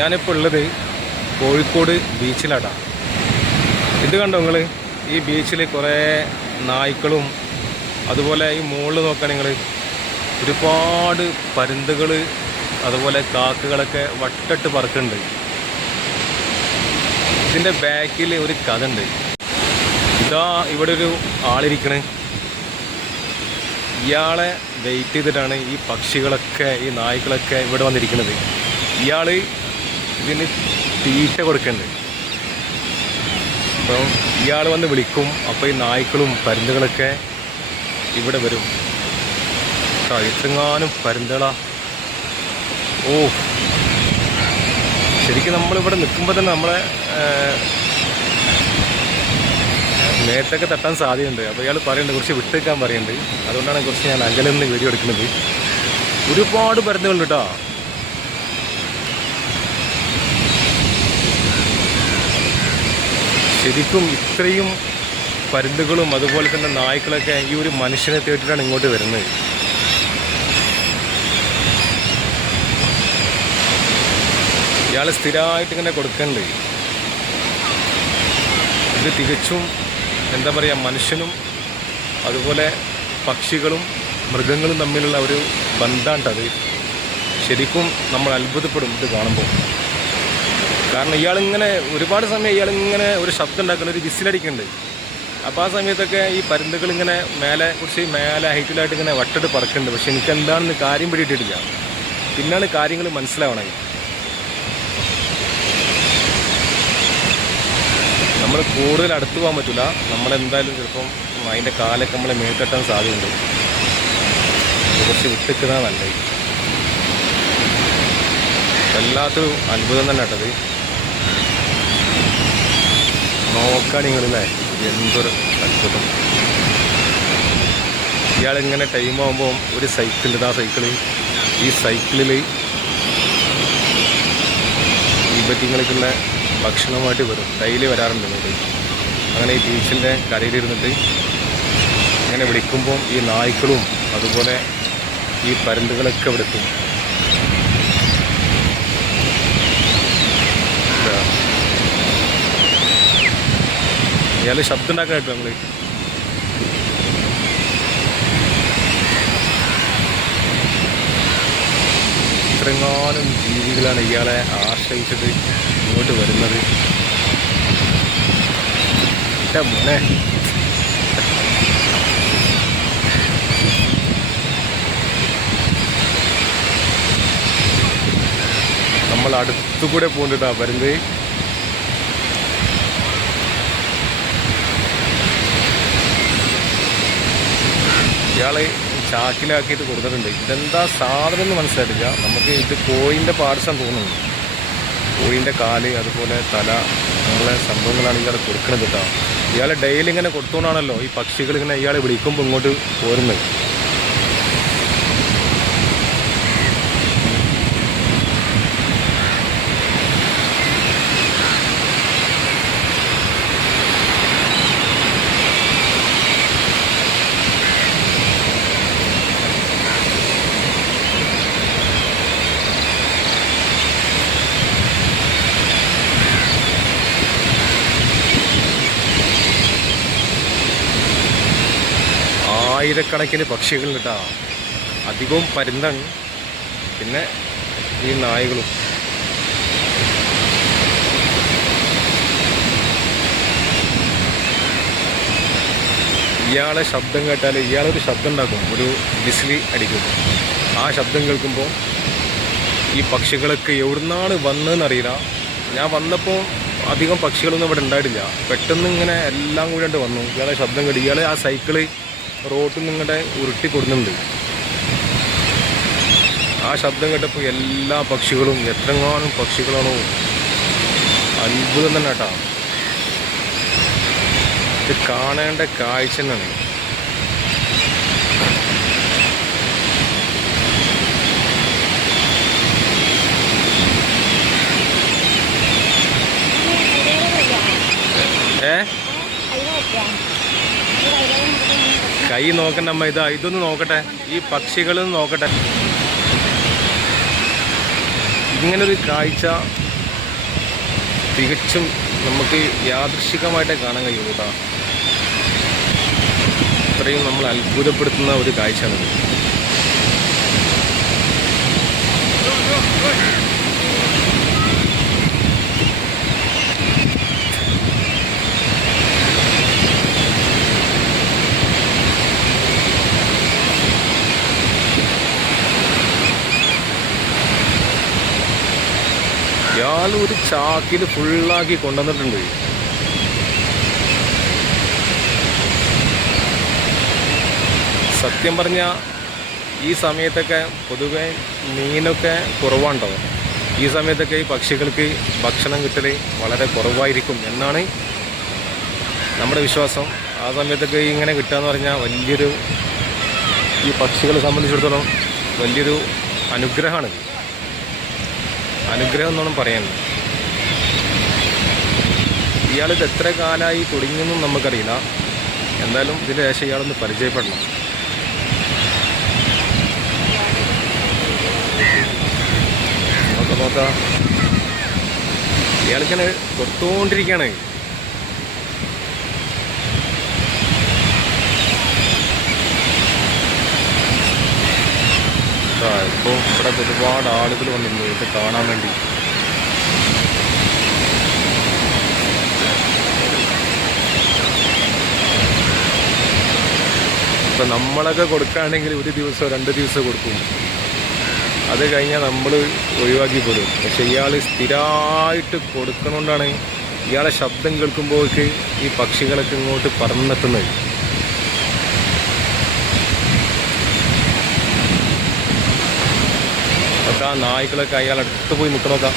ഞാനിപ്പോൾ ഉള്ളത് കോഴിക്കോട് ബീച്ചിലാട്ടാ. ഇത് കണ്ടോ നിങ്ങൾ ഈ ബീച്ചിൽ കുറേ നായ്ക്കളും അതുപോലെ ഈ മുകളിൽ നോക്കുകയാണെങ്കിൽ നിങ്ങൾ ഒരുപാട് പരുന്തുകൾ അതുപോലെ കാക്കകളൊക്കെ വട്ടിട്ട് പറക്കുന്നുണ്ട്. ഇതിന്റെ ബാക്കിൽ ഒരു കഥ ഉണ്ട് ഇതാ ഇവിടെ ഒരു ആളിരിക്കണ്. ഇയാളെ വെയിറ്റ് ചെയ്തിട്ടാണ് ഈ പക്ഷികളൊക്കെ ഈ നായ്ക്കളൊക്കെ ഇവിടെ വന്നിരിക്കുന്നത് ഇയാൾ ഇതിന് തീറ്റ കൊടുക്കുന്നുണ്ട് അപ്പം ഇയാൾ വന്ന് വിളിക്കും. അപ്പോൾ ഈ നായ്ക്കളും പരുന്തുകളൊക്കെ ഇവിടെ വരും. കേട്ടോ പരുന്തുകള. ഓ. ശരിക്കും നമ്മളിവിടെ നിൽക്കുമ്പോൾ തന്നെ നമ്മളെ നേരത്തൊക്കെ തട്ടാൻ സാധ്യതയുണ്ട്. അപ്പോൾ ഇയാൾ പറയുന്നുണ്ട് കുറച്ച് വിട്ടേക്കാൻ പറയുന്നുണ്ട് അതുകൊണ്ടാണ് കുറച്ച് ഞാൻ അകലെന്ന് വീഡിയോ എടുക്കുന്നത്. ഒരുപാട് പരുന്തുകളുണ്ട് കേട്ടോ. ശരിക്കും ഇത്രയും പരുന്തുകളും അതുപോലെ തന്നെ നായ്ക്കളൊക്കെ ഈ ഒരു മനുഷ്യനെ തേടിയിട്ടാണ് ഇങ്ങോട്ട് വരുന്നത്. ഇയാൾ സ്ഥിരമായിട്ട് ഇങ്ങനെ കൊടുക്കുന്നുണ്ട് ഇത് തികച്ചും എന്താ പറയുക മനുഷ്യനും അതുപോലെ പക്ഷികളും മൃഗങ്ങളും തമ്മിലുള്ള ഒരു ബന്ധമാണ്ടത് ശരിക്കും നമ്മൾ അത്ഭുതപ്പെടും ഇത് കാണുമ്പോൾ. കാരണം ഇയാളിങ്ങനെ ഒരുപാട് സമയം ഇയാളിങ്ങനെ ഒരു ശബ്ദം ഉണ്ടാക്കുന്ന ഒരു വിസിലടിക്കുന്നുണ്ട്. അപ്പോൾ ആ സമയത്തൊക്കെ ഈ പരുന്തുകൾ ഇങ്ങനെ മേലെ കുറച്ച് മേലെ ഹൈറ്റിലായിട്ട് ഇങ്ങനെ വട്ടിട്ട് പറക്കുന്നുണ്ട്. പക്ഷെ എനിക്ക് എന്താണെന്ന് കാര്യം പിടിയിട്ടിട്ടില്ല. പിന്നാണ് കാര്യങ്ങൾ മനസ്സിലാവണത്. നമ്മൾ കൂടുതൽ അടുത്ത് പോകാൻ പറ്റില്ല നമ്മളെന്തായാലും ചിലപ്പം അതിന്റെ കാലൊക്കെ നമ്മളെ മേൽക്കെട്ടാൻ സാധ്യതയുണ്ട്. കുറച്ച് വിട്ടിക്കുന്നതാണ് നല്ലത്. വല്ലാത്തൊരു അത്ഭുതം തന്നെ കേട്ടത് നോക്കാൻ നിങ്ങളില്ലേ എന്തൊരു അത്ഭുതം. ഇയാളിങ്ങനെ ടൈം ആകുമ്പോൾ ഒരു സൈക്കിൾ ഇതാ സൈക്കിൾ ഈ സൈക്കിളിൽ ഈ പറ്റിങ്ങൾക്കുള്ള ഭക്ഷണമായിട്ട് വരും. ഡെയിലി വരാറുണ്ട് ഇങ്ങോട്ട്. അങ്ങനെ ഈ ബീച്ചിന്റെ കരയിലിരുന്നിട്ട് ഇങ്ങനെ വിളിക്കുമ്പോൾ ഈ നായ്ക്കളും അതുപോലെ ഈ പരുന്തുകളൊക്കെ ഇവിടെ എത്തും ഇതാ. ഇയാൾ ശബ്ദം ഉണ്ടാക്കാനായിട്ട് നമ്മൾ ഇത്രങ്ങാനും ജീവികളാണ് ഇയാളെ ആശ്രയിച്ചിട്ട് ഇങ്ങോട്ട് വരുന്നത്. എന്റെ മോനെ. നമ്മൾ അടുത്തുകൂടെ പോകണ്ടിട്ടാ വരുന്നത്. ഇയാൾ ചാക്കിലാക്കിയിട്ട് കൊടുത്തിട്ടുണ്ട്. ഇതെന്താ സാധനം എന്ന് മനസ്സിലായിട്ടില്ല. നമുക്ക് ഇത് കോയിന്റെ പാർട്സാന്ന് തോന്നുന്നു. കോയിന്റെ കാൽ അതുപോലെ തല അങ്ങനെയുള്ള സംഭവങ്ങളാണ് ഇയാൾ കൊടുക്കുന്നത് കേട്ടോ. ഇയാൾ ഡെയിലി ഇങ്ങനെ കൊടുത്തുകൊണ്ടാണല്ലോ ഈ പക്ഷികൾ ഇങ്ങനെ ഇയാളെ വിളിക്കുമ്പോൾ ഇങ്ങോട്ട് പോരുന്നത്. ആയിരക്കണക്കിന് പക്ഷികൾ കേട്ടോ അധികവും പരുന്താണ്. പിന്നെ ഈ നായകളും. ഇയാളെ ശബ്ദം കേട്ടാൽ ഇയാളൊരു ശബ്ദം ഉണ്ടാക്കും. ഒരു വിസിലി അടിക്കും. ആ ശബ്ദം കേൾക്കുമ്പോൾ ഈ പക്ഷികളൊക്കെ എവിടുന്നാണ് വന്നതെന്നറിയില്ല ഞാൻ വന്നപ്പോൾ അധികം പക്ഷികളൊന്നും ഇവിടെ ഉണ്ടായിട്ടില്ല. പെട്ടെന്ന് ഇങ്ങനെ എല്ലാം കൂടി വന്നു. ഇയാളെ ശബ്ദം കേട്ട് ഇയാളെ ആ സൈക്കിൾ റോട്ടിൽ നിങ്ങളുടെ ഉരുട്ടി കൊടുക്കുന്നുണ്ട്. ആ ശബ്ദം കേട്ടപ്പോൾ എല്ലാ പക്ഷികളും എത്രങ്ങാനും പക്ഷികളാണോ. അത്ഭുതം തന്നെ കേട്ടോ. ഇത് കാണേണ്ട കാഴ്ച തന്നെയാണ്. കൈ നോക്കണ്ട അമ്മ ഇതാ ഇതൊന്ന് നോക്കട്ടെ. ഈ പക്ഷികളും നോക്കട്ടെ. ഇങ്ങനൊരു കാഴ്ച തികച്ചും നമുക്ക് യാദൃശികമായിട്ടേ കാണാൻ കഴിയുള്ളൂ കേട്ടോ. അത്രയും നമ്മൾ അത്ഭുതപ്പെടുത്തുന്ന ഒരു കാഴ്ചയാണിത് ഒരു ചാക്കിൽ ഫുള്ളാക്കി കൊണ്ടുവന്നിട്ടുണ്ട്. സത്യം പറഞ്ഞ ഈ സമയത്തൊക്കെ പൊതുവെ മീനൊക്കെ കുറവാണ്ടോ? ഈ സമയത്തൊക്കെ ഈ പക്ഷികൾക്ക് ഭക്ഷണം കിട്ടൽ വളരെ കുറവായിരിക്കും എന്നാണ് നമ്മുടെ വിശ്വാസം. ആ സമയത്തൊക്കെ ഇങ്ങനെ കിട്ടുക എന്ന് പറഞ്ഞാൽ വലിയൊരു ഈ പക്ഷികളെ സംബന്ധിച്ചിടത്തോളം വലിയൊരു അനുഗ്രഹമാണിത് അനുഗ്രഹം എന്നോണം പറയാനുള്ളത് ഇയാളിത് എത്ര കാലമായി തുടങ്ങിയെന്നും നമുക്കറിയില്ല. എന്തായാലും ഇതിന് ശേഷം ഇയാളൊന്ന് പരിചയപ്പെടണം. നോക്കാം നോക്കാം. ഇയാൾക്കിങ്ങനെ കൊടുത്തുകൊണ്ടിരിക്കുകയാണ് ഇപ്പോൾ ഇവിടെ ഒരുപാട് ആളുകൾ വന്നിരുന്നു ഇത് കാണാൻ വേണ്ടി. ഇപ്പം നമ്മളൊക്കെ കൊടുക്കുകയാണെങ്കിൽ ഒരു ദിവസം രണ്ട് ദിവസം കൊടുക്കും. അത് കഴിഞ്ഞാൽ നമ്മൾ ഒഴിവാക്കി പോലും പക്ഷേ ഇയാൾ സ്ഥിരമായിട്ട് കൊടുക്കണോണ്ടാണ് ഇയാളെ ശബ്ദം കേൾക്കുമ്പോഴേക്ക് ഈ പക്ഷികളൊക്കെ ഇങ്ങോട്ട് പറന്നെത്തുന്നത്. ഒക്കെ ആ നായ്ക്കളൊക്കെ അയാൾ അടുത്ത് പോയി നിൽക്കണോക്കാം